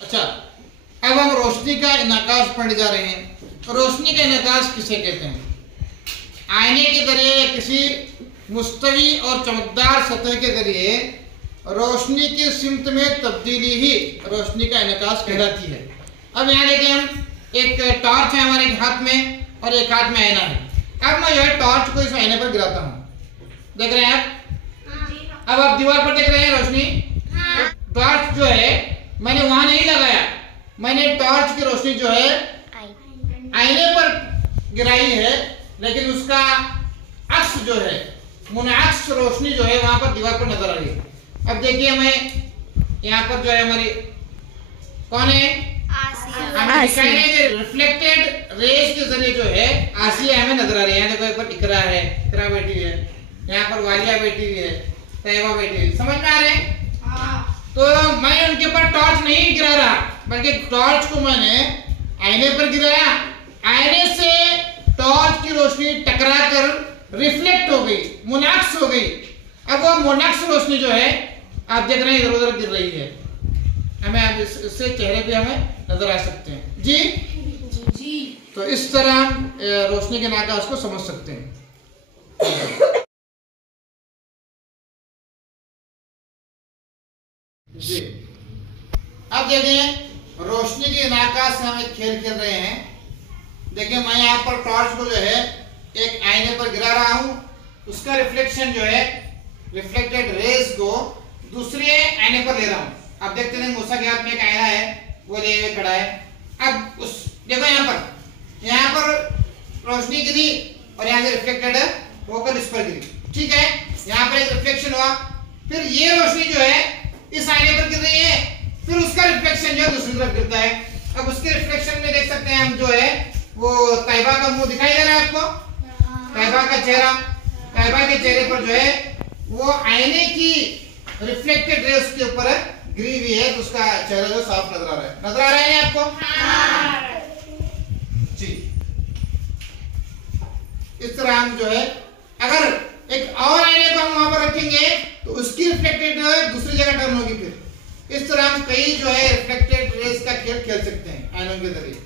अच्छा, अब हम रोशनी का इनकाश पढ़ने जा रहे हैं। रोशनी का इनकाश किसे कहते हैं? आईने के जरिए किसी मुस्तवी और चमकदार सतह के जरिए रोशनी की सिमत में तब्दीली ही रोशनी का इनकाश कहलाती है। अब यहाँ देखिए, हम एक टॉर्च है हमारे हाथ में और एक हाथ में आईना है। अब मैं यह टॉर्च को इस आईने पर गिराता हूँ, देख रहे हैं आप? अब आप दीवार पर देख रहे हैं रोशनी। टॉर्च जो है मैंने वहां नहीं लगाया, मैंने टॉर्च की रोशनी जो है आईने पर गिराई है, लेकिन उसका अक्स जो है, मुनाक्स रोशनी जो है वहां पर दीवार पर नजर आ रही है। अब देखिए, मैं यहाँ पर जो है हमारी कौन है, रिफ्लेक्टेड रेज के जरिए जो है आसिया हमें नजर आ रही है। देखो, पर इकरा है, इकरा बैठी है, यहाँ पर वालिया बैठी हुई है, तैयबा बैठी हुई, समझ में आ रहे हैं? तो मैं उनके ऊपर टॉर्च नहीं गिरा रहा, बल्कि टॉर्च को मैंने आईने पर गिराया। आईने से टॉर्च की रोशनी टकरा कर रिफ्लेक्ट हो गई, मुनाक्स हो गई। अब वो मुनाक्स रोशनी जो है आप देख रहे हैं इधर उधर गिर रही है, हमें इससे चेहरे पे हमें नजर आ सकते हैं। जी जी, तो इस तरह हम रोशनी के नाकाश को समझ सकते हैं। जी, अब देखिए, रोशनी के नाकाश से हम एक खेल खेल रहे हैं। देखिए, मैं यहाँ पर टॉर्च को जो है एक आईने पर गिरा रहा हूँ, उसका रिफ्लेक्शन जो है, रिफ्लेक्टेड रेज को दूसरे आईने पर ले रहा हूँ। अब देखते हैं, मूसा के हाथ में एक आईना है, वो ले हुए खड़ा है। अब उस देखो, यहाँ पर रोशनी गिरी और यहाँ से रिफ्लेक्टेड होकर इस पर गिरी, ठीक है? यहाँ पर एक रिफ्लेक्शन हुआ, फिर ये रोशनी जो है इस आईने पर गिर रही है, फिर उसका रिफ्लेक्शन जो है दूसरी तरफ गिरता है। अब उसके रिफ्लेक्शन में देख सकते हैं हम जो है वो तैयबा का मुंह दिखाई दे रहा है आपको, तैयबा का चेहरा। तैयबा के चेहरे पर जो है वो आईने की रिफ्लेक्टेड रेज के ऊपर गिरी हुई है, तो उसका चेहरा जो साफ नजर आ रहा है। नजर आ रहा है आपको? जी, इस तरह हम जो है, अगर एक और आईने को हम वहां पर रखेंगे तो उसकी रिफ्लेक्टेड जो है दूसरी जगह टर्न होगी। फिर इस तरह हम कई जो है रिफ्लेक्टेड रेज का खेल खेल सकते हैं आईनों के जरिए।